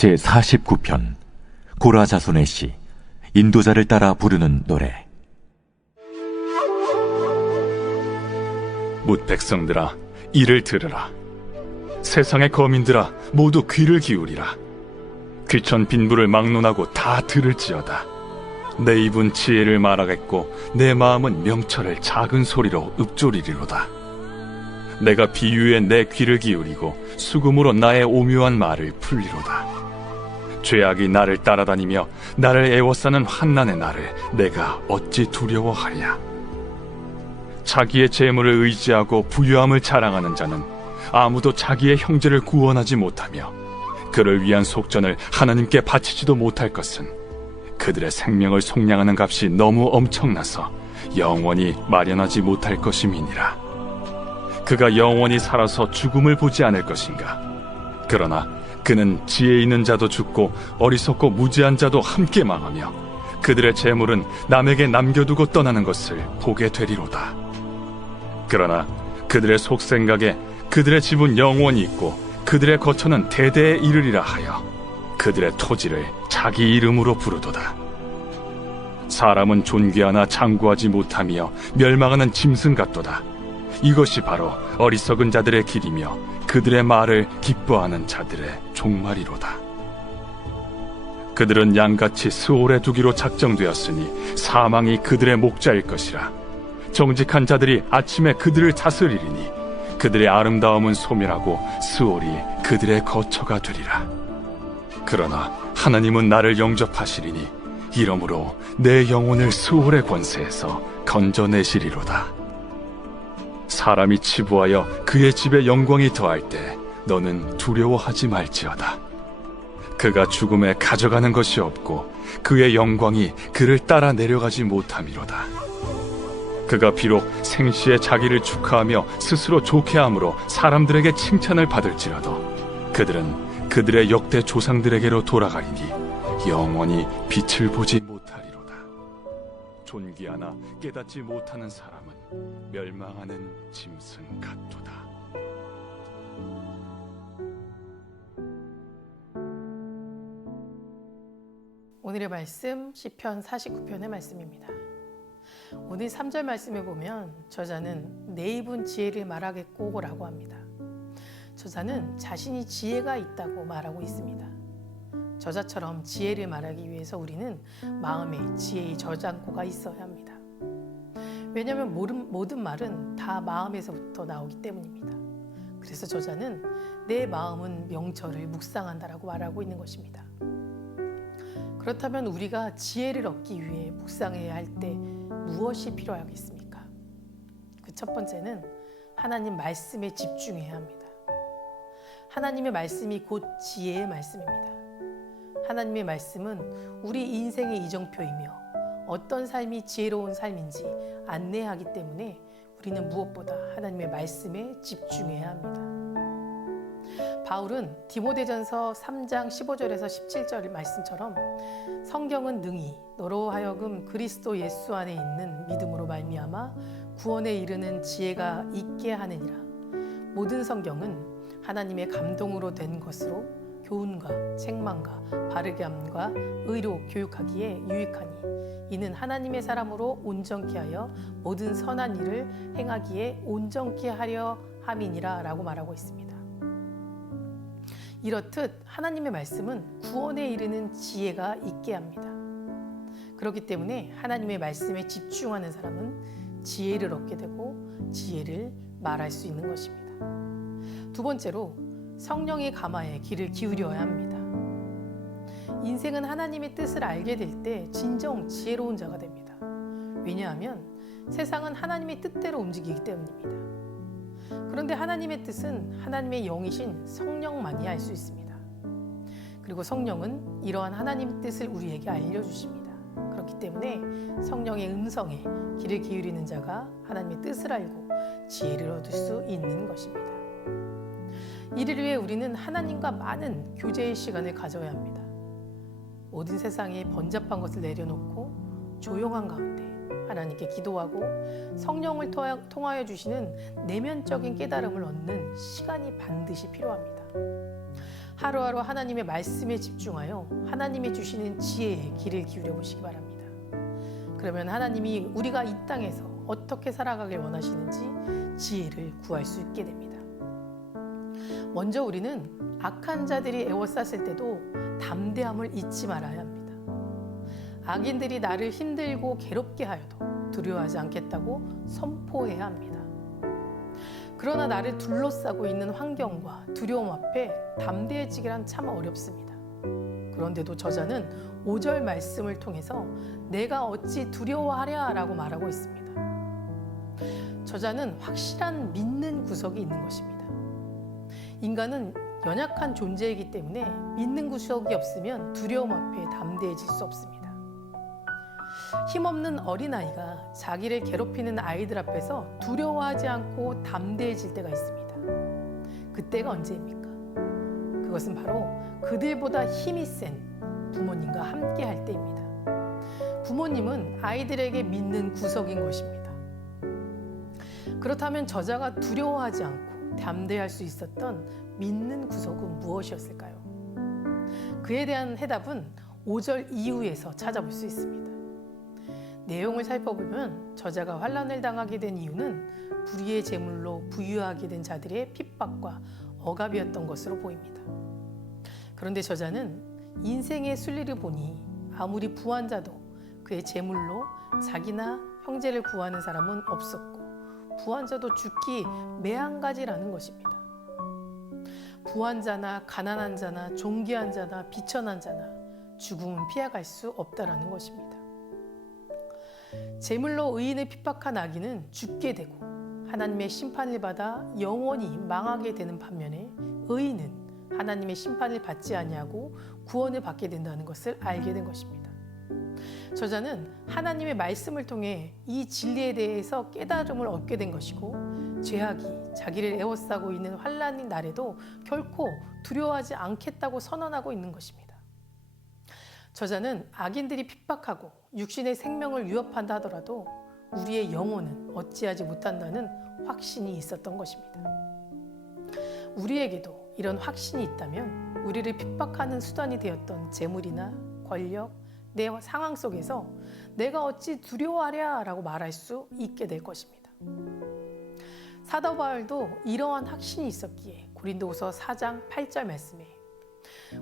제49편 고라 자손의 시 인도자를 따라 부르는 노래. 뭇 백성들아, 이를 들으라. 세상의 거민들아, 모두 귀를 기울이라. 귀천 빈부를 막론하고 다 들을지어다. 내 입은 지혜를 말하겠고 내 마음은 명철을 작은 소리로 읊조리리로다. 내가 비유에 내 귀를 기울이고 수금으로 나의 오묘한 말을 풀리로다. 죄악이 나를 따라다니며 나를 애워싸는 환난의 날을 내가 어찌 두려워하랴. 자기의 재물을 의지하고 부유함을 자랑하는 자는 아무도 자기의 형제를 구원하지 못하며 그를 위한 속전을 하나님께 바치지도 못할 것은 그들의 생명을 속량하는 값이 너무 엄청나서 영원히 마련하지 못할 것임이니라. 그가 영원히 살아서 죽음을 보지 않을 것인가. 그러나 그는 지혜 있는 자도 죽고 어리석고 무지한 자도 함께 망하며 그들의 재물은 남에게 남겨두고 떠나는 것을 보게 되리로다. 그러나 그들의 속생각에 그들의 집은 영원히 있고 그들의 거처는 대대에 이르리라 하여 그들의 토지를 자기 이름으로 부르도다. 사람은 존귀하나 장구하지 못하며 멸망하는 짐승 같도다. 이것이 바로 어리석은 자들의 길이며 그들의 말을 기뻐하는 자들의 종말이로다. 그들은 양같이 스올에 두기로 작정되었으니 사망이 그들의 목자일 것이라. 정직한 자들이 아침에 그들을 다스리리니 그들의 아름다움은 소멸하고 스올이 그들의 거처가 되리라. 그러나 하나님은 나를 영접하시리니 이러므로 내 영혼을 스올의 권세에서 건져내시리로다. 사람이 치부하여 그의 집에 영광이 더할 때 너는 두려워하지 말지어다. 그가 죽음에 가져가는 것이 없고 그의 영광이 그를 따라 내려가지 못함이로다. 그가 비록 생시에 자기를 축하하며 스스로 좋게함으로 사람들에게 칭찬을 받을지라도 그들은 그들의 역대 조상들에게로 돌아가리니 영원히 빛을 보지 못하리로다. 존귀하나 깨닫지 못하는 사람은 멸망하는 짐승 같도다. 오늘의 말씀 시편 49편의 말씀입니다. 오늘 3절 말씀에 보면 저자는 내 입은 지혜를 말하겠고 라고 합니다. 저자는 자신이 지혜가 있다고 말하고 있습니다. 저자처럼 지혜를 말하기 위해서 우리는 마음에 지혜의 저장고가 있어야 합니다. 왜냐하면 모든 말은 다 마음에서부터 나오기 때문입니다. 그래서 저자는 내 마음은 명철을 묵상한다라고 말하고 있는 것입니다. 그렇다면 우리가 지혜를 얻기 위해 묵상해야 할 때 무엇이 필요하겠습니까? 그 첫 번째는 하나님 말씀에 집중해야 합니다. 하나님의 말씀이 곧 지혜의 말씀입니다. 하나님의 말씀은 우리 인생의 이정표이며 어떤 삶이 지혜로운 삶인지 안내하기 때문에 우리는 무엇보다 하나님의 말씀에 집중해야 합니다. 바울은 디모데전서 3장 15절에서 17절 말씀처럼 성경은 능히 너로 하여금 그리스도 예수 안에 있는 믿음으로 말미암아 구원에 이르는 지혜가 있게 하느니라. 모든 성경은 하나님의 감동으로 된 것으로 교훈과 책망과 바르게 함과 의로 교육하기에 유익하니 이는 하나님의 사람으로 온전케 하여 모든 선한 일을 행하기에 온전케 하려 함이니라 라고 말하고 있습니다. 이렇듯 하나님의 말씀은 구원에 이르는 지혜가 있게 합니다. 그렇기 때문에 하나님의 말씀에 집중하는 사람은 지혜를 얻게 되고 지혜를 말할 수 있는 것입니다. 두 번째로 성령의 감화에 귀를 기울여야 합니다. 인생은 하나님의 뜻을 알게 될 때 진정 지혜로운 자가 됩니다. 왜냐하면 세상은 하나님의 뜻대로 움직이기 때문입니다. 그런데 하나님의 뜻은 하나님의 영이신 성령만이 알 수 있습니다. 그리고 성령은 이러한 하나님의 뜻을 우리에게 알려주십니다. 그렇기 때문에 성령의 음성에 귀를 기울이는 자가 하나님의 뜻을 알고 지혜를 얻을 수 있는 것입니다. 이를 위해 우리는 하나님과 많은 교제의 시간을 가져야 합니다. 모든 세상에 번잡한 것을 내려놓고 조용한 가운데 하나님께 기도하고 성령을 통하여 주시는 내면적인 깨달음을 얻는 시간이 반드시 필요합니다. 하루하루 하나님의 말씀에 집중하여 하나님이 주시는 지혜에 귀를 기울여 보시기 바랍니다. 그러면 하나님이 우리가 이 땅에서 어떻게 살아가길 원하시는지 지혜를 구할 수 있게 됩니다. 먼저 우리는 악한 자들이 애워쌌을 때도 담대함을 잊지 말아야 합니다. 악인들이 나를 힘들고 괴롭게 하여도 두려워하지 않겠다고 선포해야 합니다. 그러나 나를 둘러싸고 있는 환경과 두려움 앞에 담대해지기란 참 어렵습니다. 그런데도 저자는 5절 말씀을 통해서 내가 어찌 두려워하랴 라고 말하고 있습니다. 저자는 확실한 믿는 구석이 있는 것입니다. 인간은 연약한 존재이기 때문에 믿는 구석이 없으면 두려움 앞에 담대해질 수 없습니다. 힘없는 어린아이가 자기를 괴롭히는 아이들 앞에서 두려워하지 않고 담대해질 때가 있습니다. 그때가 언제입니까? 그것은 바로 그들보다 힘이 센 부모님과 함께 할 때입니다. 부모님은 아이들에게 믿는 구석인 것입니다. 그렇다면 저자가 두려워하지 않고 담대할 수 있었던 믿는 구석은 무엇이었을까요? 그에 대한 해답은 5절 이후에서 찾아볼 수 있습니다. 내용을 살펴보면 저자가 환난을 당하게 된 이유는 불의의 제물로 부유하게 된 자들의 핍박과 억압이었던 것으로 보입니다. 그런데 저자는 인생의 순리를 보니 아무리 부한 자도 그의 제물로 자기나 형제를 구하는 사람은 없었고 부한 자도 죽기 매한가지라는 것입니다. 부한 자나 가난한 자나 존귀한 자나 비천한 자나 죽음은 피해갈 수 없다라는 것입니다. 제물로 의인을 핍박한 악인은 죽게 되고 하나님의 심판을 받아 영원히 망하게 되는 반면에 의인은 하나님의 심판을 받지 아니하고 구원을 받게 된다는 것을 알게 된 것입니다. 저자는 하나님의 말씀을 통해 이 진리에 대해서 깨달음을 얻게 된 것이고 죄악이 자기를 에워싸고 있는 환난의 날에도 결코 두려워하지 않겠다고 선언하고 있는 것입니다. 저자는 악인들이 핍박하고 육신의 생명을 위협한다 하더라도 우리의 영혼은 어찌하지 못한다는 확신이 있었던 것입니다. 우리에게도 이런 확신이 있다면 우리를 핍박하는 수단이 되었던 재물이나 권력, 내 상황 속에서 내가 어찌 두려워하랴 라고 말할 수 있게 될 것입니다. 사도 바울도 이러한 확신이 있었기에 고린도후서 4장 8절 말씀에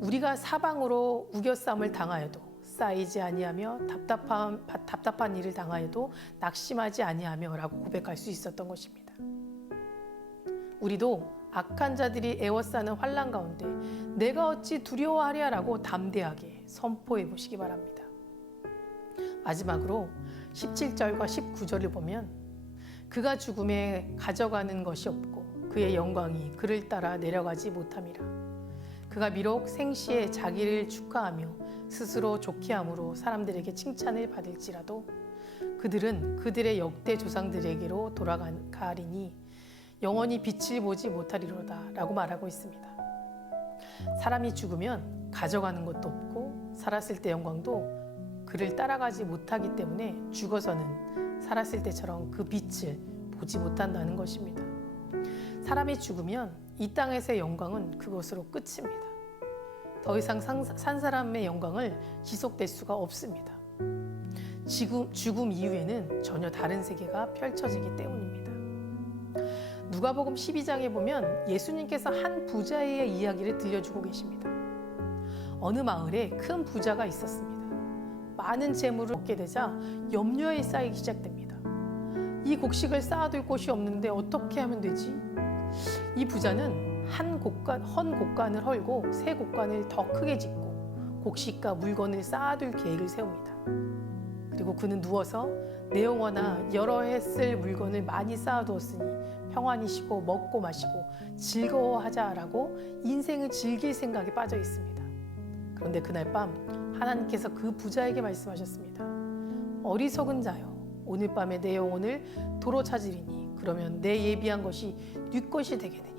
우리가 사방으로 우겨쌈을 당하여도 쌓이지 아니하며 답답한 일을 당하여도 낙심하지 아니하며 라고 고백할 수 있었던 것입니다. 우리도 악한 자들이 애워싸는 환난 가운데 내가 어찌 두려워하랴 라고 담대하게 선포해 보시기 바랍니다. 마지막으로 17절과 19절을 보면 그가 죽음에 가져가는 것이 없고 그의 영광이 그를 따라 내려가지 못함이라. 그가 비록 생시에 자기를 축하하며 스스로 좋게 함으로 사람들에게 칭찬을 받을지라도 그들은 그들의 역대 조상들에게로 돌아가리니 영원히 빛을 보지 못하리로다 라고 말하고 있습니다. 사람이 죽으면 가져가는 것도 없고 살았을 때 영광도 그를 따라가지 못하기 때문에 죽어서는 살았을 때처럼 그 빛을 보지 못한다는 것입니다. 사람이 죽으면 이 땅에서의 영광은 그것으로 끝입니다. 더 이상 산 사람의 영광을 지속될 수가 없습니다. 죽음 이후에는 전혀 다른 세계가 펼쳐지기 때문입니다. 누가복음 12장에 보면 예수님께서 한 부자의 이야기를 들려주고 계십니다. 어느 마을에 큰 부자가 있었습니다. 많은 재물을 얻게 되자 염려에 쌓이기 시작됩니다. 이 곡식을 쌓아둘 곳이 없는데 어떻게 하면 되지? 이 부자는 헌 곡간을 헐고 새 곡간을 더 크게 짓고 곡식과 물건을 쌓아둘 계획을 세웁니다. 그리고 그는 누워서 내 영혼아 여러 해 쓸 물건을 많이 쌓아두었으니 평안히 쉬고 먹고 마시고 즐거워하자라고 인생을 즐길 생각에 빠져 있습니다. 그런데 그날 밤 하나님께서 그 부자에게 말씀하셨습니다. 어리석은 자여 오늘 밤에 내 영혼을 도로 찾으리니 그러면 내 예비한 것이 네 것이 되겠느냐.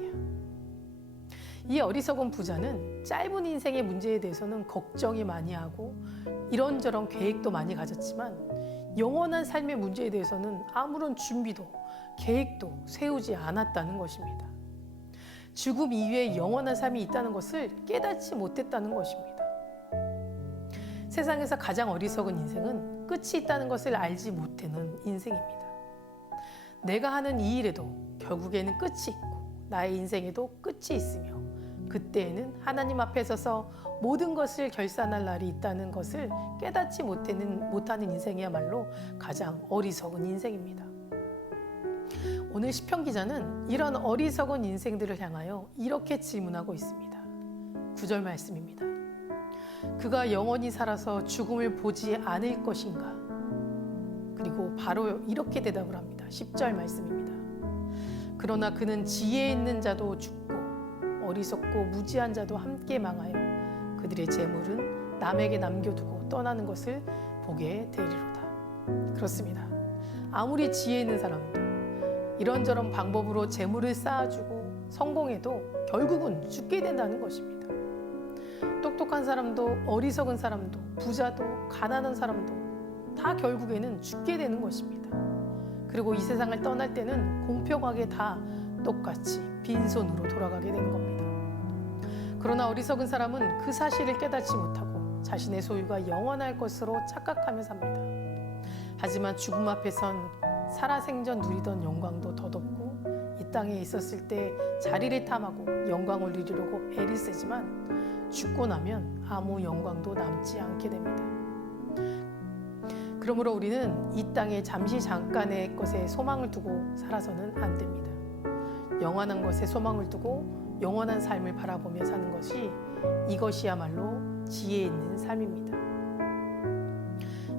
이 어리석은 부자는 짧은 인생의 문제에 대해서는 걱정이 많이 하고 이런저런 계획도 많이 가졌지만 영원한 삶의 문제에 대해서는 아무런 준비도 계획도 세우지 않았다는 것입니다. 죽음 이후에 영원한 삶이 있다는 것을 깨닫지 못했다는 것입니다. 세상에서 가장 어리석은 인생은 끝이 있다는 것을 알지 못하는 인생입니다. 내가 하는 이 일에도 결국에는 끝이 있고 나의 인생에도 끝이 있으며 그때에는 하나님 앞에 서서 모든 것을 결산할 날이 있다는 것을 깨닫지 못하는 인생이야말로 가장 어리석은 인생입니다. 오늘 시편 기자는 이런 어리석은 인생들을 향하여 이렇게 질문하고 있습니다. 9절 말씀입니다. 그가 영원히 살아서 죽음을 보지 않을 것인가? 그리고 바로 이렇게 대답을 합니다. 10절 말씀입니다. 그러나 그는 지혜 있는 자도 죽고 어리석고 무지한 자도 함께 망하여 그들의 재물은 남에게 남겨두고 떠나는 것을 보게 되리로다. 그렇습니다. 아무리 지혜 있는 사람도 이런저런 방법으로 재물을 쌓아주고 성공해도 결국은 죽게 된다는 것입니다. 똑똑한 사람도 어리석은 사람도 부자도 가난한 사람도 다 결국에는 죽게 되는 것입니다. 그리고 이 세상을 떠날 때는 공평하게 다 똑같이 빈손으로 돌아가게 되는 겁니다. 그러나 어리석은 사람은 그 사실을 깨닫지 못하고 자신의 소유가 영원할 것으로 착각하며 삽니다. 하지만 죽음 앞에선 살아생전 누리던 영광도 덧없고 이 땅에 있었을 때 자리를 탐하고 영광을 누리려고 애를 쓰지만 죽고 나면 아무 영광도 남지 않게 됩니다. 그러므로 우리는 이 땅에 잠시 잠깐의 것에 소망을 두고 살아서는 안 됩니다. 영원한 것에 소망을 두고 영원한 삶을 바라보며 사는 것이 이것이야말로 지혜 있는 삶입니다.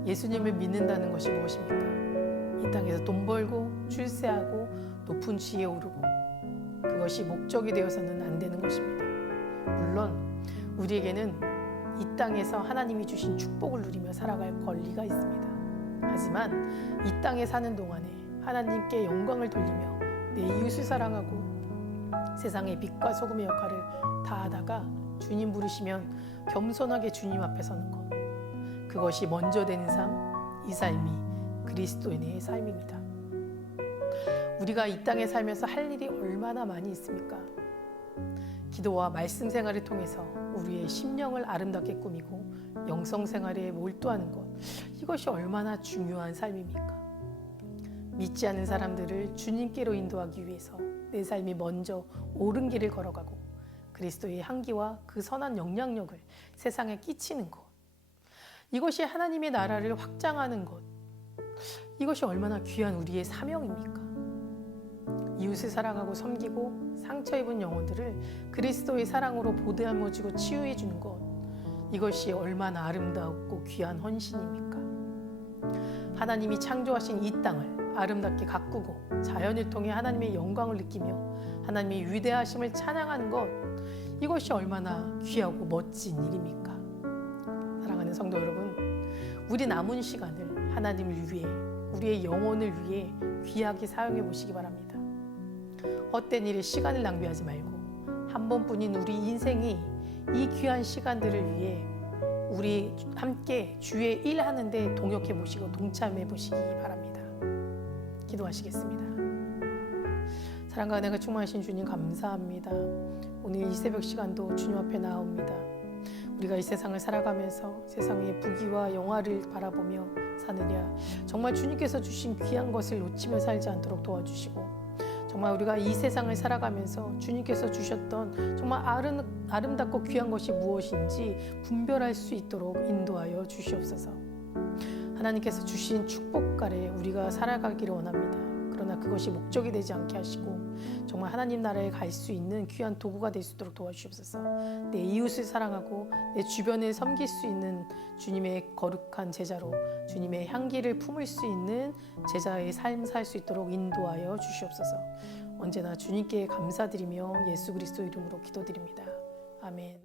예수님을 믿는다는 것이 무엇입니까? 이 땅에서 돈 벌고 출세하고 높은 지위에 오르고 그것이 목적이 되어서는 안 되는 것입니다. 물론 우리에게는 이 땅에서 하나님이 주신 축복을 누리며 살아갈 권리가 있습니다. 하지만 이 땅에 사는 동안에 하나님께 영광을 돌리며 내 이웃을 사랑하고 세상의 빛과 소금의 역할을 다하다가 주님 부르시면 겸손하게 주님 앞에 서는 것, 그것이 먼저 되는 삶, 이 삶이 그리스도인의 삶입니다. 우리가 이 땅에 살면서 할 일이 얼마나 많이 있습니까? 기도와 말씀 생활을 통해서 우리의 심령을 아름답게 꾸미고 영성 생활에 몰두하는 것, 이것이 얼마나 중요한 삶입니까? 믿지 않는 사람들을 주님께로 인도하기 위해서 내 삶이 먼저 옳은 길을 걸어가고 그리스도의 향기와 그 선한 영향력을 세상에 끼치는 것, 이것이 하나님의 나라를 확장하는 것, 이것이 얼마나 귀한 우리의 사명입니까? 이웃을 사랑하고 섬기고 상처 입은 영혼들을 그리스도의 사랑으로 보듬어주고 치유해 주는 것, 이것이 얼마나 아름답고 귀한 헌신입니까? 하나님이 창조하신 이 땅을 아름답게 가꾸고 자연을 통해 하나님의 영광을 느끼며 하나님의 위대하심을 찬양하는 것, 이것이 얼마나 귀하고 멋진 일입니까? 사랑하는 성도 여러분, 우리 남은 시간을 하나님을 위해, 우리의 영혼을 위해 귀하게 사용해 보시기 바랍니다. 헛된 일에 시간을 낭비하지 말고 한 번뿐인 우리 인생이 이 귀한 시간들을 위해 우리 함께 주의 일 하는데 동역해 보시고 동참해 보시기 바랍니다. 기도하시겠습니다. 사랑과 은혜가 충만하신 주님 감사합니다. 오늘 이 새벽 시간도 주님 앞에 나옵니다. 우리가 이 세상을 살아가면서 세상의 부귀와 영화를 바라보며 사느냐, 정말 주님께서 주신 귀한 것을 놓치며 살지 않도록 도와주시고, 정말 우리가 이 세상을 살아가면서 주님께서 주셨던 정말 아름답고 귀한 것이 무엇인지 분별할 수 있도록 인도하여 주시옵소서. 하나님께서 주신 축복 아래 우리가 살아가기를 원합니다. 그러나 그것이 목적이 되지 않게 하시고 정말 하나님 나라에 갈 수 있는 귀한 도구가 될 수 있도록 도와주시옵소서. 내 이웃을 사랑하고 내 주변을 섬길 수 있는 주님의 거룩한 제자로 주님의 향기를 품을 수 있는 제자의 삶 살 수 있도록 인도하여 주시옵소서. 언제나 주님께 감사드리며 예수 그리스도 이름으로 기도드립니다. 아멘.